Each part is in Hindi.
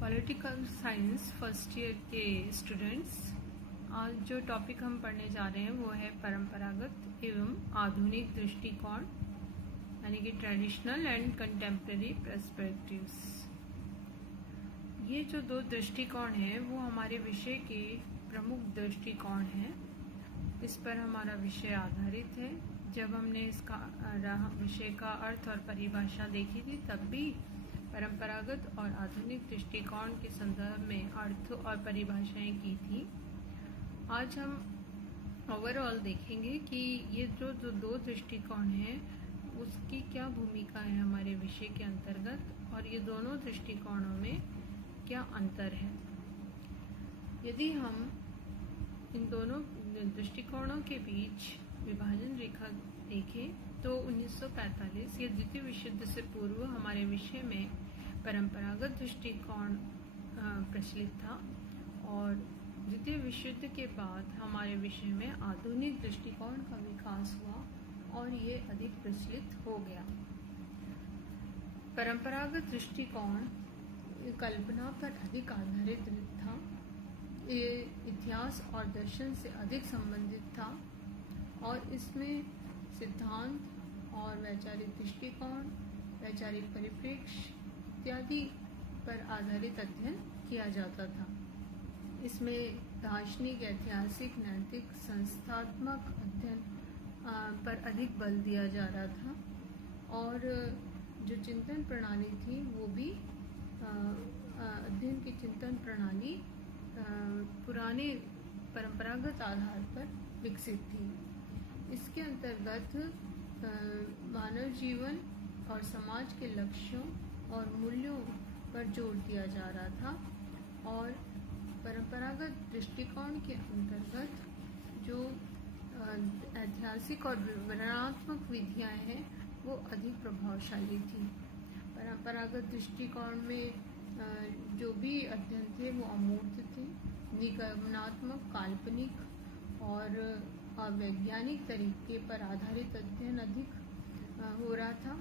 पॉलिटिकल साइंस फर्स्ट ईयर के स्टूडेंट्स, आज जो टॉपिक हम पढ़ने जा रहे हैं वो है परंपरागत एवं आधुनिक दृष्टिकोण, यानी कि ट्रेडिशनल एंड कंटेम्प्रेरी पर्सपेक्टिव्स। ये जो दो दृष्टिकोण हैं वो हमारे विषय के प्रमुख दृष्टिकोण हैं। इस पर हमारा विषय आधारित है। जब हमने इसका विषय का अर्थ और परिभाषा देखी थी तब भी परंपरागत और आधुनिक दृष्टिकोण के संदर्भ में अर्थ और परिभाषाएं की थी। आज हम ओवरऑल देखेंगे कि ये जो दो दृष्टिकोण हैं उसकी क्या भूमिका है हमारे विषय के अंतर्गत और ये दोनों दृष्टिकोणों में क्या अंतर है। यदि हम इन दोनों दृष्टिकोणों के बीच विभाजन रेखा देखें तो 1945 या द्वितीय विश्व युद्ध से पूर्व हमारे विषय में परंपरागत दृष्टिकोण प्रचलित था और द्वितीय विश्व युद्ध के बाद हमारे विषय में आधुनिक दृष्टिकोण का विकास हुआ और ये अधिक प्रचलित हो गया। परंपरागत दृष्टिकोण कल्पना पर अधिक आधारित था। ये इतिहास और दर्शन से अधिक संबंधित था और इसमें सिद्धांत और वैचारिक दृष्टिकोण, वैचारिक परिप्रेक्ष्य इत्यादि पर आधारित अध्ययन किया जाता था। इसमें दार्शनिक, ऐतिहासिक, नैतिक, संस्थात्मक अध्ययन पर अधिक बल दिया जा रहा था और जो चिंतन प्रणाली थी वो भी अध्ययन की चिंतन प्रणाली पुराने परंपरागत आधार पर विकसित थी। इसके अंतर्गत मानव जीवन और समाज के लक्ष्यों और मूल्यों पर जोर दिया जा रहा था और परंपरागत दृष्टिकोण के अंतर्गत जो ऐतिहासिक और विवरणात्मक विधियां हैं वो अधिक प्रभावशाली थी। परंपरागत दृष्टिकोण में जो भी अध्ययन थे वो अमूर्त थे, निगमनात्मक, काल्पनिक और वैज्ञानिक तरीके पर आधारित अध्ययन अधिक हो रहा था।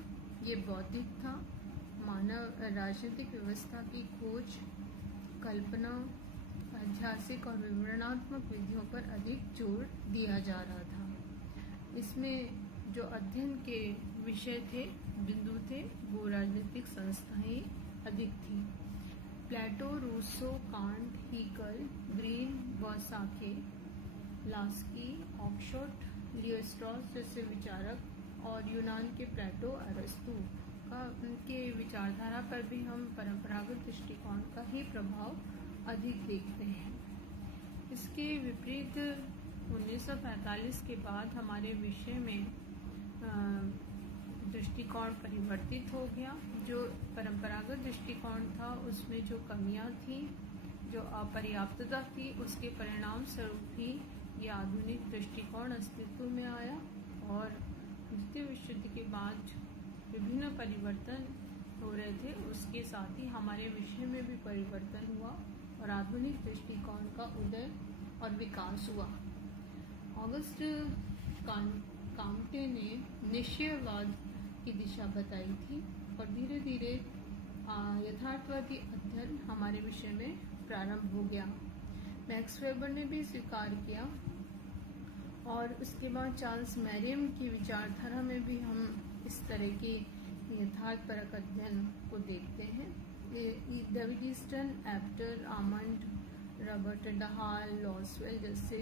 ये बौद्धिक था। मानव राजनीतिक व्यवस्था की खोज, कल्पना, ऐतिहासिक और विवरणात्मक विधियों पर अधिक जोर दिया जा रहा था। इसमें जो अध्ययन के विषय थे, बिंदु थे, वो राजनीतिक संस्थाएं अधिक थी। Plato, Rousseau, Kant, Hegel, Green, Bosanquet, Laski, Oxford, Leo Strauss जैसे विचारक और यूनान के प्लेटो, अरस्तु का उनके विचारधारा पर भी हम परंपरागत दृष्टिकोण का ही प्रभाव अधिक देखते हैं। इसके विपरीत 1945 के बाद हमारे विषय में दृष्टिकोण परिवर्तित हो गया। जो परंपरागत दृष्टिकोण था उसमें जो कमियां थी, जो अपर्याप्तता थी, उसके परिणाम स्वरूप ही ये आधुनिक दृष्टिकोण अस्तित्व में आया और द्वितीय विश्व युद्ध के बाद विभिन्न परिवर्तन हो रहे थे, उसके साथ ही हमारे विषय में भी परिवर्तन हुआ और आधुनिक दृष्टिकोण का उदय और विकास हुआ। ऑगस्ट कांटे ने निश्चयवाद की दिशा बताई थी और धीरे धीरे यथार्थवादी अध्ययन हमारे विषय में प्रारंभ हो गया। मैक्स वेबर ने भी स्वीकार किया और उसके बाद चार्ल्स मैरियम की विचारधारा में भी हम इस तरह के यथार्थपरक अध्ययन को देखते हैं। David Easton, एप्टर, almond, Robert Dahal, Lasswell जैसे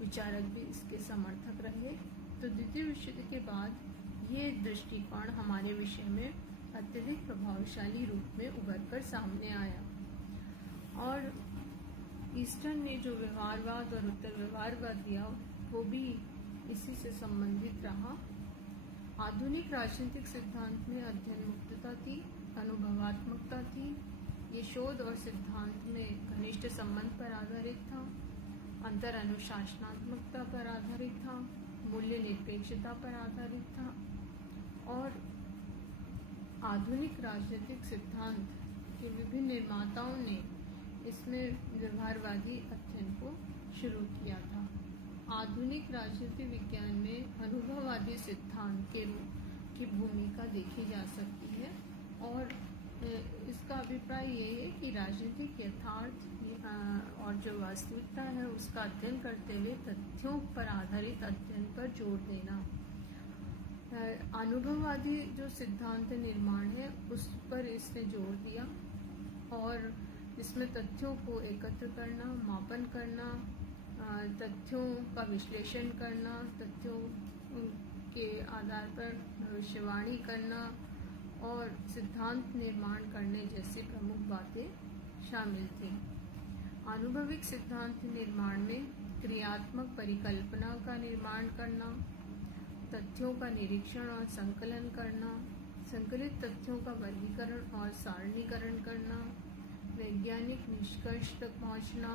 विचारक भी इसके समर्थक रहे। तो द्वितीय विश्व युद्ध के बाद ये दृष्टिकोण हमारे विषय में अत्यधिक प्रभावशाली रूप में उभरकर सामने आया और ईस्टर्न ने जो व्यवहारवाद और उत्तर व्यवहारवाद दिया वो भी इसी से संबंधित रहा। आधुनिक राजनीतिक सिद्धांत में अध्ययन मुक्तता थी, अनुभवात्मकता थी। ये शोध और सिद्धांत में घनिष्ठ संबंध पर आधारित था, अंतर अनुशासनात्मकता पर आधारित था, मूल्य निरपेक्षता पर आधारित था और आधुनिक राजनीतिक सिद्धांत के विभिन्न निर्माताओं ने इसमें व्यवहारवादी अध्ययन को शुरू किया था। आधुनिक राजनीति विज्ञान में अनुभववादी सिद्धांत की भूमिका देखी जा सकती है और इसका अभिप्राय ये है कि राजनीतिक यथार्थ और जो वास्तविकता है उसका अध्ययन करते हुए तथ्यों पर आधारित अध्ययन पर जोर देना। अनुभववादी जो सिद्धांत निर्माण है उस पर इसने जोर दिया और इसमें तथ्यों को एकत्र करना, मापन करना, तथ्यों का विश्लेषण करना, तथ्यों के आधार पर भविष्यवाणी करना और सिद्धांत निर्माण करने जैसी प्रमुख बातें शामिल थी। आनुभविक सिद्धांत निर्माण में क्रियात्मक परिकल्पना का निर्माण करना, तथ्यों का निरीक्षण और संकलन करना, संकलित तथ्यों का वर्गीकरण और सारणीकरण करना, वैज्ञानिक निष्कर्ष तक पहुंचना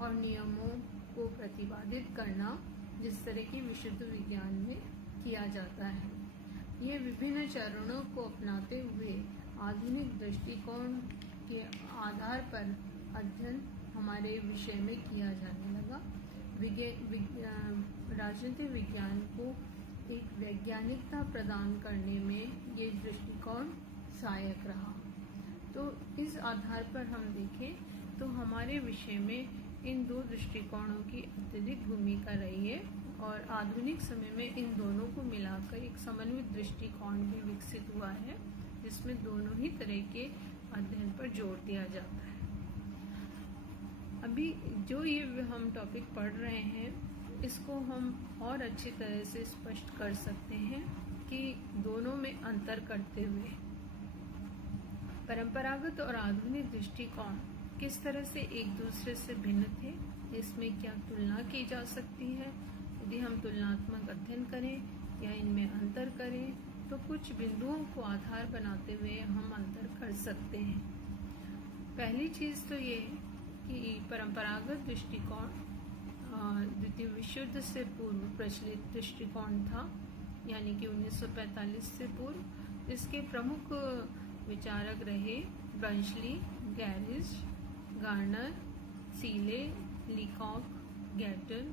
और नियमों को प्रतिपादित करना जिस तरह की विशुद्ध विज्ञान में किया जाता है। ये विभिन्न चरणों को अपनाते हुए आधुनिक दृष्टिकोण के आधार पर अध्ययन हमारे विषय में किया जाने लगा। राजनीतिक विज्ञान को एक वैज्ञानिकता प्रदान करने में ये दृष्टिकोण सहायक रहा। तो इस आधार पर हम देखें तो हमारे विषय में इन दो दृष्टिकोणों की अत्यधिक भूमिका रही है और आधुनिक समय में इन दोनों को मिलाकर एक समन्वित दृष्टिकोण भी विकसित हुआ है जिसमें दोनों ही तरह के अध्ययन पर जोर दिया जाता है। अभी जो ये हम टॉपिक पढ़ रहे हैं इसको हम और अच्छी तरह से स्पष्ट कर सकते हैं कि दोनों में अंतर करते हुए परंपरागत और आधुनिक दृष्टिकोण किस तरह से एक दूसरे से भिन्न थे, इसमें क्या तुलना की जा सकती है। यदि हम तुलनात्मक अध्ययन करें या इनमें अंतर करें तो कुछ बिंदुओं को आधार बनाते हुए हम अंतर कर सकते हैं। पहली चीज़ तो ये कि परंपरागत दृष्टिकोण द्वितीय विश्व युद्ध से पूर्व प्रचलित दृष्टिकोण था, यानी कि 1945 से पूर्व। इसके प्रमुख विचारक रहे ब्रंशली, गैरिज, गार्नर, सीले, लीकॉक, गैटन,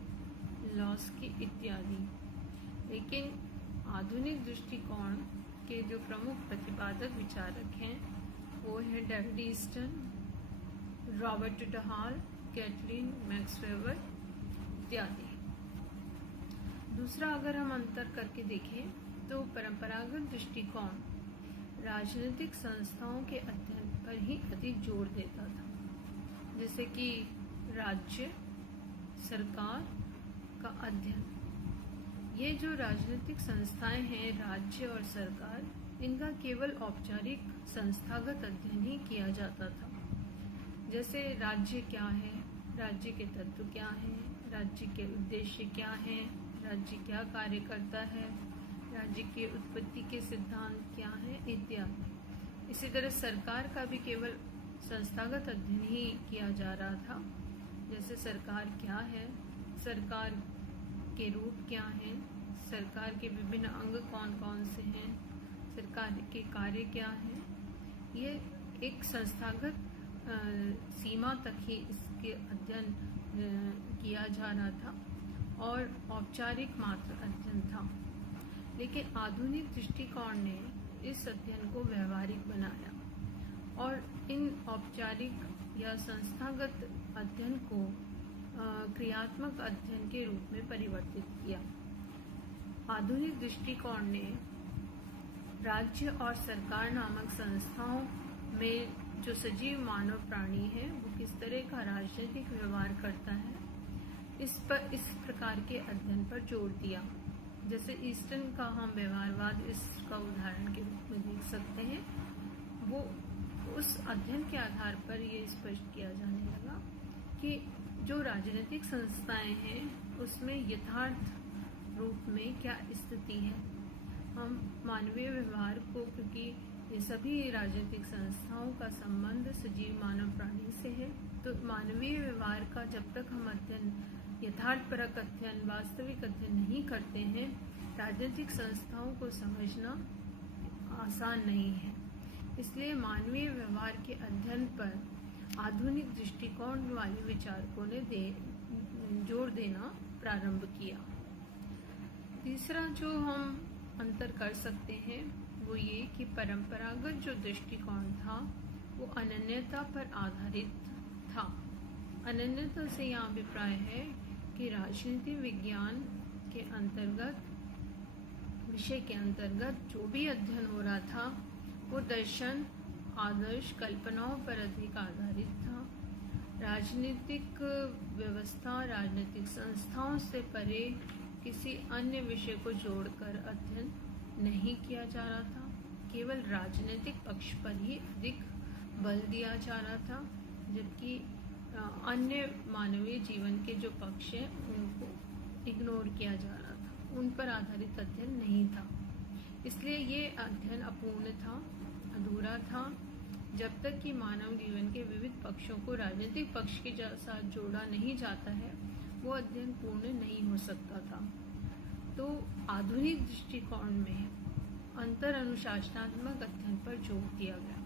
लॉस्की इत्यादि। लेकिन आधुनिक दृष्टिकोण के जो प्रमुख प्रतिपादक विचारक हैं वो हैं David Easton, Robert Dahal, Catherine मैक्सवेबर इत्यादि। दूसरा अगर हम अंतर करके देखें तो परंपरागत दृष्टिकोण राजनीतिक संस्थाओं के अध्ययन पर ही अधिक जोर देता था, जैसे कि राज्य सरकार का अध्ययन। ये जो राजनीतिक संस्थाएं हैं, राज्य और सरकार, इनका केवल औपचारिक संस्थागत अध्ययन ही किया जाता था। जैसे राज्य क्या है, राज्य के तत्व क्या हैं, राज्य के उद्देश्य क्या हैं, राज्य क्या कार्य करता है, राज्य की उत्पत्ति के सिद्धांत क्या हैं इत्यादि। इसी तरह सरकार का भी केवल संस्थागत अध्ययन ही किया जा रहा था, जैसे सरकार क्या है, सरकार के रूप क्या हैं, सरकार के विभिन्न अंग कौन कौन से हैं, सरकार के कार्य क्या हैं। ये एक संस्थागत सीमा तक ही इसके अध्ययन किया जा रहा था और औपचारिक मात्र अध्ययन था। लेकिन आधुनिक दृष्टिकोण ने इस अध्ययन को व्यवहारिक बनाया और इन औपचारिक या संस्थागत अध्ययन को क्रियात्मक अध्ययन के रूप में परिवर्तित किया। आधुनिक दृष्टिकोण ने राज्य और सरकार नामक संस्थाओं में जो सजीव मानव प्राणी है वो किस तरह का राजनीतिक व्यवहार करता है, इस प्रकार के अध्ययन पर जोर दिया। जैसे ईस्टर्न का हम व्यवहारवाद इसका उदाहरण के रूप में देख सकते हैं। वो उस अध्ययन के आधार पर ये स्पष्ट किया जाने लगा कि जो राजनीतिक संस्थाएं हैं उसमें यथार्थ रूप में क्या स्थिति है। हम मानवीय व्यवहार को, क्योंकि ये सभी राजनीतिक संस्थाओं का संबंध सजीव मानव प्राणी से है, तो मानवीय व्यवहार का जब तक हम अध्ययन, यथार्थपरक अध्ययन, वास्तविक अध्ययन नहीं करते हैं, राजनीतिक संस्थाओं को समझना आसान नहीं है। इसलिए मानवीय व्यवहार के अध्ययन पर आधुनिक दृष्टिकोण वाले विचारकों ने जोर देना प्रारंभ किया। तीसरा जो हम अंतर कर सकते हैं वो ये कि परंपरागत जो दृष्टिकोण था वो अनन्यता पर आधारित था। अनन्यता से यह अभिप्राय है कि राजनीति विज्ञान के अंतर्गत, विषय के अंतर्गत जो भी अध्ययन हो रहा था वो दर्शन, आदर्श, कल्पनाओं पर अधिक आधारित था। राजनीतिक व्यवस्था, राजनीतिक संस्थाओं से परे किसी अन्य विषय को जोड़कर अध्ययन नहीं किया जा रहा था। केवल राजनीतिक पक्ष पर ही अधिक बल दिया जा रहा था, जबकि अन्य मानवीय जीवन के जो पक्ष हैं उनको इग्नोर किया जा रहा था, उन पर आधारित अध्ययन नहीं था। इसलिए ये अध्ययन अपूर्ण था, अधूरा था। जब तक कि मानव जीवन के विविध पक्षों को राजनीतिक पक्ष के साथ जोड़ा नहीं जाता है, वो अध्ययन पूर्ण नहीं हो सकता था। तो आधुनिक दृष्टिकोण में अंतर अनुशासनात्मक अध्ययन पर जोर दिया गया।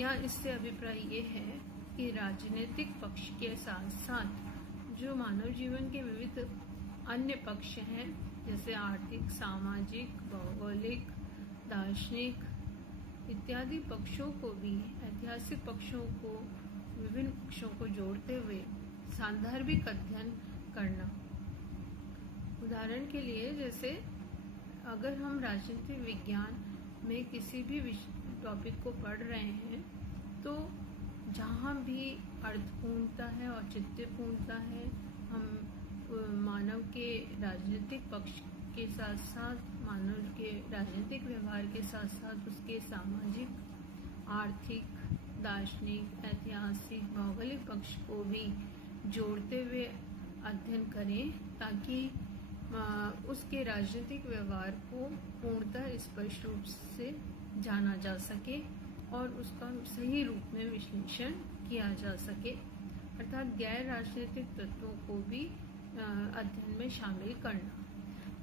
यहाँ इससे अभिप्राय ये है कि राजनीतिक पक्ष के साथ साथ जो मानव जीवन के विविध अन्य पक्ष हैं, जैसे आर्थिक, सामाजिक, भौगोलिक, दार्शनिक इत्यादि पक्षों को भी, ऐतिहासिक पक्षों को, विभिन्न पक्षों को जोड़ते हुए सांदर्भिक अध्ययन करना। उदाहरण के लिए, जैसे अगर हम राजनीतिक विज्ञान में किसी भी टॉपिक को पढ़ रहे हैं तो जहाँ भी अर्थपूर्णता है, औचित्यपूर्णता है, हम मानव के राजनीतिक पक्ष के साथ साथ, मानव के राजनीतिक व्यवहार के साथ साथ उसके सामाजिक, आर्थिक, दार्शनिक, ऐतिहासिक, भौगोलिक पक्ष को भी जोड़ते हुए अध्ययन करें, ताकि उसके राजनीतिक व्यवहार को पूर्णतः स्पष्ट रूप से जाना जा सके और उसका सही रूप में विश्लेषण किया जा सके। अर्थात गैर राजनीतिक तत्वों को भी अध्ययन में शामिल करना।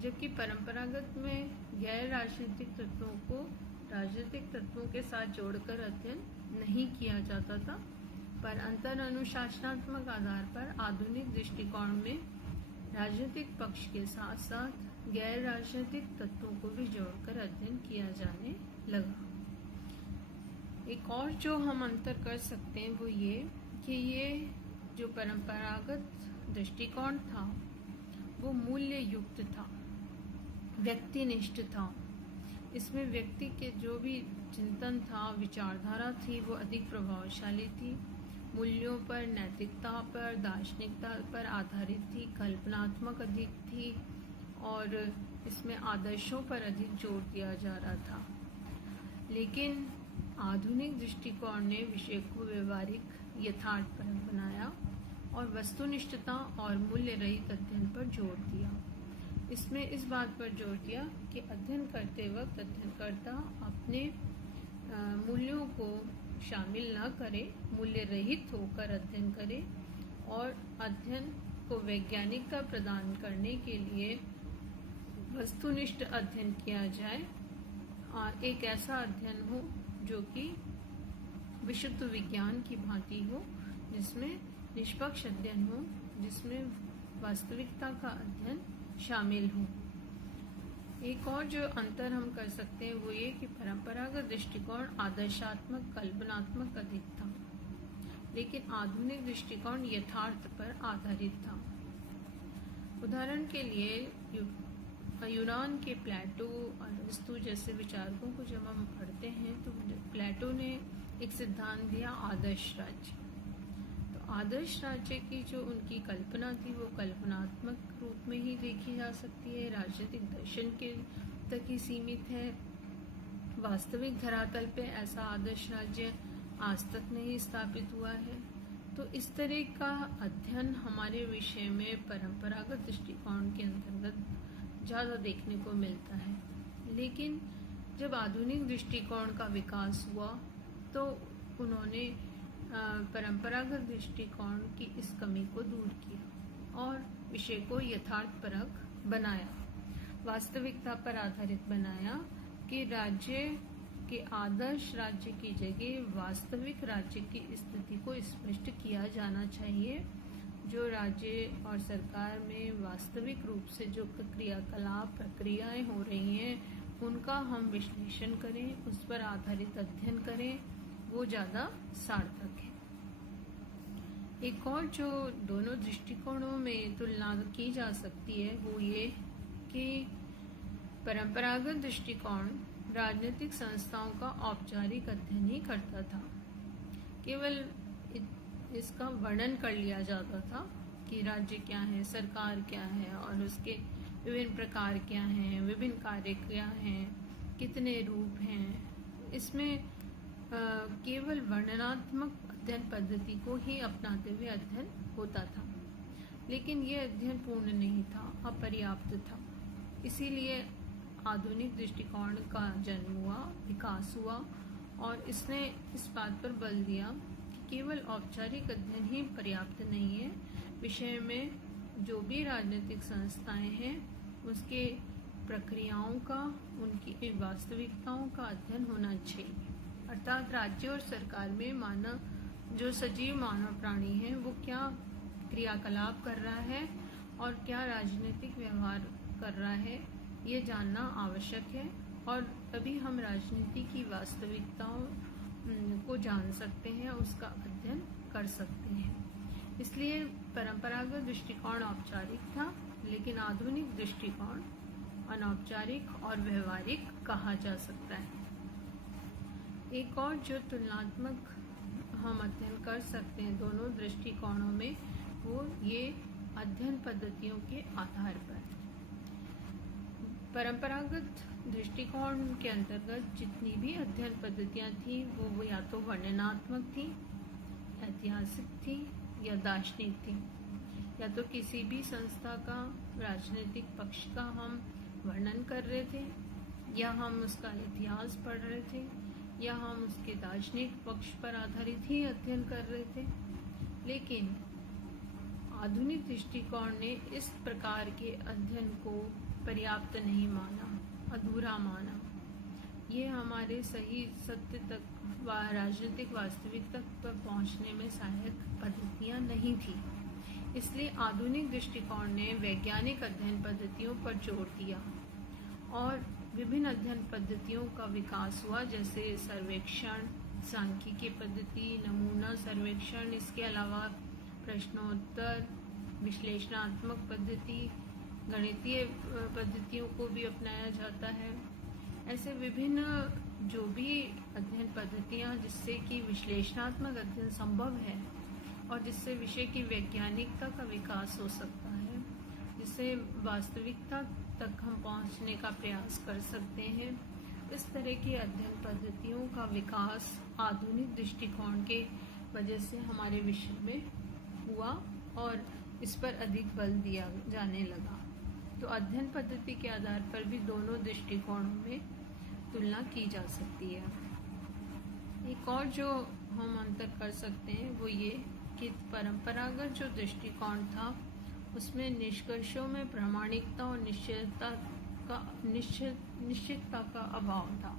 जबकि परंपरागत में गैर राजनीतिक तत्वों को राजनीतिक तत्वों के साथ जोड़कर अध्ययन नहीं किया जाता था, पर अंतर अनुशासनात्मक आधार पर आधुनिक दृष्टिकोण में राजनीतिक पक्ष के साथ साथ गैर राजनीतिक तत्वों को भी जोड़कर अध्ययन किया जाने लगा। एक और जो हम अंतर कर सकते हैं वो ये कि ये जो परंपरागत दृष्टिकोण था वो मूल्य युक्त था, व्यक्तिनिष्ठ था। इसमें व्यक्ति के जो भी चिंतन था, विचारधारा थी, वो अधिक प्रभावशाली थी, मूल्यों पर, नैतिकता पर, दार्शनिकता पर आधारित थी, कल्पनात्मक अधिक थी और इसमें आदर्शों पर अधिक जोर दिया जा रहा था। लेकिन आधुनिक दृष्टिकोण ने विषय को व्यवहारिक, यथार्थपरक बनाया और वस्तुनिष्ठता और मूल्य रहित अध्ययन पर जोर दिया। इसमें इस बात पर जोर दिया कि अध्ययन करते वक्त अध्ययनकर्ता अपने मूल्यों को शामिल न करे, मूल्य रहित होकर अध्ययन करे और अध्ययन को वैज्ञानिकता प्रदान करने के लिए वस्तुनिष्ठ अध्ययन किया जाए। एक ऐसा अध्ययन हो जो कि विशुद्ध विज्ञान की भांति हो, जिसमें निष्पक्ष अध्ययन हो, जिसमें वास्तविकता का अध्ययन शामिल हो। एक और जो अंतर हम कर सकते हैं वो ये कि परंपरागत दृष्टिकोण आदर्शात्मक, कल्पनात्मक अधिक था, लेकिन आधुनिक दृष्टिकोण यथार्थ पर आधारित था। उदाहरण के लिए यूनान के प्लेटो, अरस्तु जैसे विचारकों को जब हम पढ़ते हैं तो प्लेटो ने एक सिद्धांत दिया, आदर्श राज्य। तो आदर्श राज्य की जो उनकी कल्पना थी वो कल्पनात्मक रूप में ही देखी जा सकती है, राजनीतिक दर्शन के तक ही सीमित है। वास्तविक धरातल पे ऐसा आदर्श राज्य आज तक नहीं स्थापित हुआ है। तो इस तरह का अध्ययन हमारे विषय में परंपरागत दृष्टिकोण के अंतर्गत ज़्यादा देखने को मिलता है। लेकिन जब आधुनिक दृष्टिकोण का विकास हुआ तो उन्होंने परंपरागत दृष्टिकोण की इस कमी को दूर किया और विषय को यथार्थपरक बनाया, वास्तविकता पर आधारित बनाया कि राज्य के आदर्श राज्य की जगह वास्तविक राज्य की स्थिति को स्पष्ट किया जाना चाहिए। जो राज्य और सरकार में वास्तविक रूप से जो क्रियाकलाप, प्रक्रियाएं हो रही हैं उनका हम विश्लेषण करें, उस पर आधारित अध्ययन करें, वो ज़्यादा सार्थक है। एक और जो दोनों दृष्टिकोणों में तुलना की जा सकती है वो ये कि परंपरागत दृष्टिकोण राजनीतिक संस्थाओं का औपचारिक अध्ययन ही करता था। केवल इसका वर्णन कर लिया जाता था कि राज्य क्या है, सरकार क्या है और उसके विभिन्न प्रकार क्या हैं, विभिन्न कार्य क्या हैं, कितने रूप हैं। इसमें केवल वर्णनात्मक अध्ययन पद्धति को ही अपनाते हुए अध्ययन होता था, लेकिन ये अध्ययन पूर्ण नहीं था, अपर्याप्त था। इसीलिए आधुनिक दृष्टिकोण का जन्म हुआ, विकास हुआ और इसने इस बात पर बल दिया कि केवल औपचारिक अध्ययन ही पर्याप्त नहीं है। विषय में जो भी राजनीतिक संस्थाएं हैं उसके प्रक्रियाओं का, उनकी वास्तविकताओं का अध्ययन होना चाहिए। अर्थात राज्य और सरकार में मानव, जो सजीव मानव प्राणी है, वो क्या क्रियाकलाप कर रहा है और क्या राजनीतिक व्यवहार कर रहा है, ये जानना आवश्यक है। और तभी हम राजनीति की वास्तविकताओं को जान सकते हैं, उसका अध्ययन कर सकते हैं। इसलिए परंपरागत दृष्टिकोण औपचारिक था, लेकिन आधुनिक दृष्टिकोण अनौपचारिक और व्यवहारिक कहा जा सकता है। एक और जो तुलनात्मक हम अध्ययन कर सकते हैं दोनों दृष्टिकोणों में, वो ये अध्ययन पद्धतियों के आधार पर। परंपरागत दृष्टिकोण के अंतर्गत जितनी भी अध्ययन पद्धतियां थी वो या तो वर्णनात्मक थी, ऐतिहासिक थी या दार्शनिक थी। या तो किसी भी संस्था का राजनीतिक पक्ष का हम वर्णन कर रहे थे, या हम उसका इतिहास पढ़ रहे थे, या हम उसके दार्शनिक पक्ष पर आधारित ही अध्ययन कर रहे थे। लेकिन आधुनिक दृष्टिकोण ने इस प्रकार के अध्ययन को पर्याप्त नहीं माना, अधूरा माना। ये हमारे सही सत्य तक व राजनीतिक वास्तविकता पर पहुंचने में सहायक पद्धतियां नहीं थी। इसलिए आधुनिक दृष्टिकोण ने वैज्ञानिक अध्ययन पद्धतियों पर जोर दिया और विभिन्न अध्ययन पद्धतियों का विकास हुआ, जैसे सर्वेक्षण, सांख्यिकी पद्धति, नमूना सर्वेक्षण, इसके अलावा प्रश्नोत्तर, विश्लेषणात्मक पद्धति, गणितीय पद्धतियों को भी अपनाया जाता है। ऐसे विभिन्न जो भी अध्ययन पद्धतियां जिससे कि विश्लेषणात्मक अध्ययन संभव है और जिससे विषय की वैज्ञानिकता का विकास हो सकता है, जिससे वास्तविकता तक हम पहुंचने का प्रयास कर सकते हैं, इस तरह की अध्ययन पद्धतियों का विकास आधुनिक दृष्टिकोण के वजह से हमारे विषय में हुआ और इस पर अधिक बल दिया जाने लगा। तो अध्ययन पद्धति के आधार पर भी दोनों दृष्टिकोणों में तुलना की जा सकती है। एक और जो हम अंतर कर सकते हैं वो ये कि परंपरागत जो दृष्टिकोण था उसमें निष्कर्षों में प्रामाणिकता और निश्चितता का अभाव था।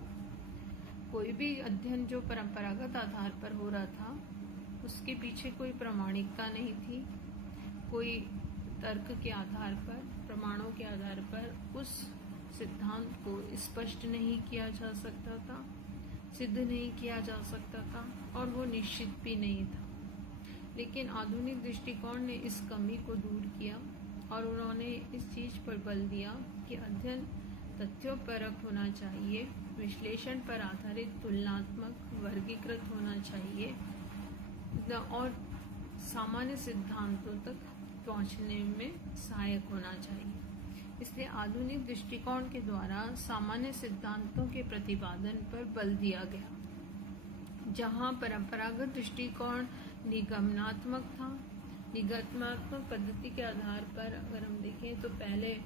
कोई भी अध्ययन जो परंपरागत आधार पर हो रहा था उसके पीछे कोई प्रामाणिकता नहीं थी, कोई तर्क के आधार पर, प्रमाणों के आधार पर उस सिद्धांत को स्पष्ट नहीं किया जा सकता था, सिद्ध नहीं किया जा सकता था और वो निश्चित भी नहीं था। लेकिन आधुनिक दृष्टिकोण ने इस कमी को दूर किया और उन्होंने इस चीज पर बल दिया कि अध्ययन तथ्योपरक होना चाहिए, विश्लेषण पर आधारित, तुलनात्मक, वर्गीकृत होना चाहिए और सामान्य सिद्धांतों तक पहुंचने में सहायक होना चाहिए। इसलिए आधुनिक दृष्टिकोण के द्वारा सामान्य सिद्धांतों के प्रतिपादन पर बल दिया गया। जहां परंपरागत दृष्टिकोण निगमनात्मक था, निगमनात्मक पद्धति के आधार पर अगर हम देखें तो पहले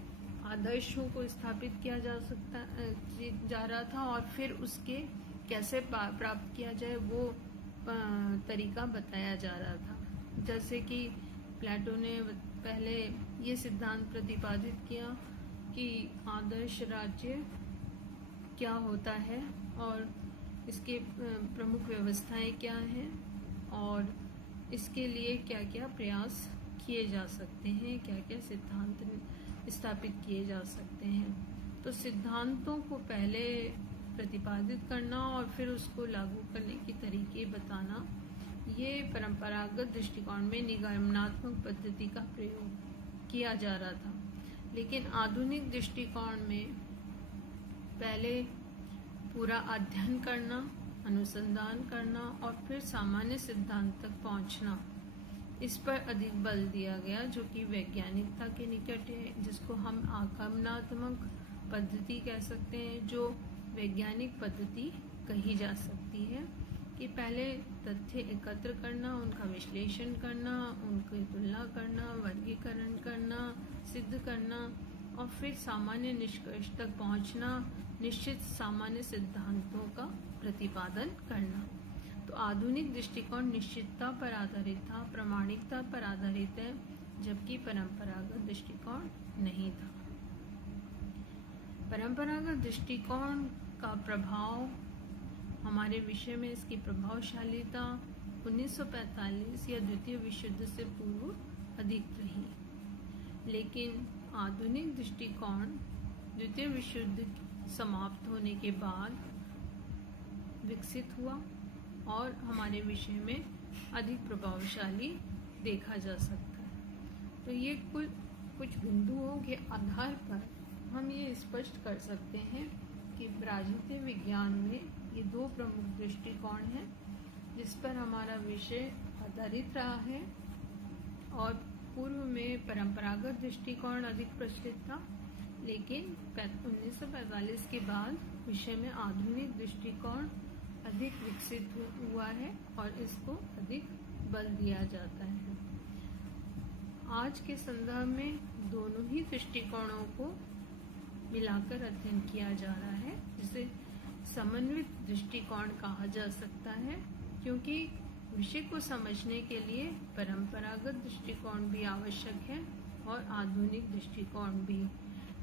आदर्शों को स्थापित किया जा रहा था और फिर उसके कैसे प्राप्त किया जाए वो तरीका बताया जा रहा था। जैसे कि प्लेटो ने पहले ये सिद्धांत प्रतिपादित किया कि आदर्श राज्य क्या होता है और इसके प्रमुख व्यवस्थाएं क्या हैं और इसके लिए क्या क्या प्रयास किए जा सकते हैं, क्या क्या सिद्धांत स्थापित किए जा सकते हैं। तो सिद्धांतों को पहले प्रतिपादित करना और फिर उसको लागू करने के तरीके बताना, ये परंपरागत दृष्टिकोण में निगमनात्मक पद्धति का प्रयोग किया जा रहा था। लेकिन आधुनिक दृष्टिकोण में पहले पूरा अध्ययन करना, अनुसंधान करना और फिर सामान्य सिद्धांत तक पहुंचना, इस पर अधिक बल दिया गया, जो कि वैज्ञानिकता के निकट है, जिसको हम आगमनात्मक पद्धति कह सकते हैं, जो वैज्ञानिक पद्धति कही जा सकती है कि पहले तथ्य एकत्र करना, उनका विश्लेषण करना, उनकी तुलना करना, वर्गीकरण करना, सिद्ध करना और फिर सामान्य निष्कर्ष तक पहुंचना, निश्चित सामान्य सिद्धांतों का प्रतिपादन करना। तो आधुनिक दृष्टिकोण निश्चितता पर आधारित था, प्रामाणिकता पर आधारित है, जबकि परंपरागत दृष्टिकोण नहीं था। परंपरागत दृष्टिकोण का प्रभाव हमारे विषय में, इसकी प्रभावशालीता 1945 या द्वितीय विश्व युद्ध से पूर्व अधिक रही। लेकिन आधुनिक दृष्टिकोण द्वितीय विश्व युद्ध समाप्त होने के बाद विकसित हुआ और हमारे विषय में अधिक प्रभावशाली देखा जा सकता है। तो ये कुछ बिंदुओं के आधार पर हम ये स्पष्ट कर सकते हैं कि राजनीति विज्ञान में ये दो प्रमुख दृष्टिकोण हैं जिस पर हमारा विषय आधारित रहा है। और पूर्व में परंपरागत दृष्टिकोण अधिक प्रचलित था, लेकिन 1945 के बाद विषय में आधुनिक दृष्टिकोण अधिक विकसित हुआ है और इसको अधिक बल दिया जाता है। आज के संदर्भ में दोनों ही दृष्टिकोणों को मिलाकर अध्ययन किया जा रहा है, जिसे समन्वित दृष्टिकोण कहा जा सकता है, क्योंकि विषय को समझने के लिए परंपरागत दृष्टिकोण भी आवश्यक है और आधुनिक दृष्टिकोण भी।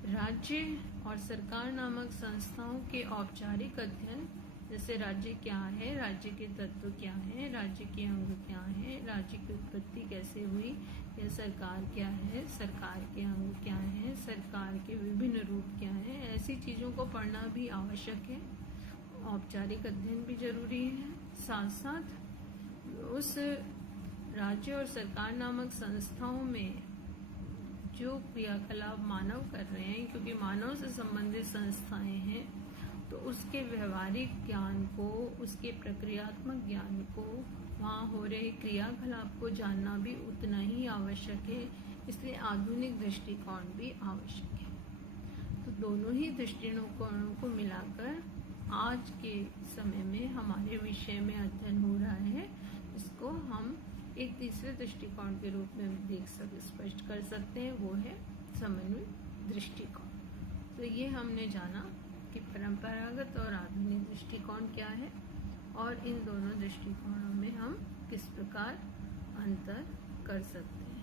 राज्य और सरकार नामक संस्थाओं के औपचारिक अध्ययन, जैसे राज्य क्या है, राज्य के तत्व क्या हैं, राज्य के अंग क्या हैं, राज्य की उत्पत्ति कैसे हुई, या सरकार क्या है, सरकार के अंग क्या हैं, सरकार के विभिन्न रूप क्या हैं, ऐसी चीज़ों को पढ़ना भी आवश्यक है। औपचारिक अध्ययन भी जरूरी है। साथ साथ उस राज्य और सरकार नामक संस्थाओं में जो क्रियाकलाप मानव कर रहे हैं, क्योंकि मानव से संबंधित संस्थाएं हैं, तो उसके व्यवहारिक ज्ञान को, उसके प्रक्रियात्मक ज्ञान को, वहाँ हो रहे क्रियाकलाप को जानना भी उतना ही आवश्यक है। इसलिए आधुनिक दृष्टिकोण भी आवश्यक है। तो दोनों ही दृष्टिकोणों को मिलाकर आज के समय में हमारे विषय में अध्ययन हो रहा है। इसको हम एक तीसरे दृष्टिकोण के रूप में स्पष्ट कर सकते हैं, वो है समन्वित दृष्टिकोण। तो ये हमने जाना कि परंपरागत और आधुनिक दृष्टिकोण क्या है और इन दोनों दृष्टिकोणों में हम किस प्रकार अंतर कर सकते हैं।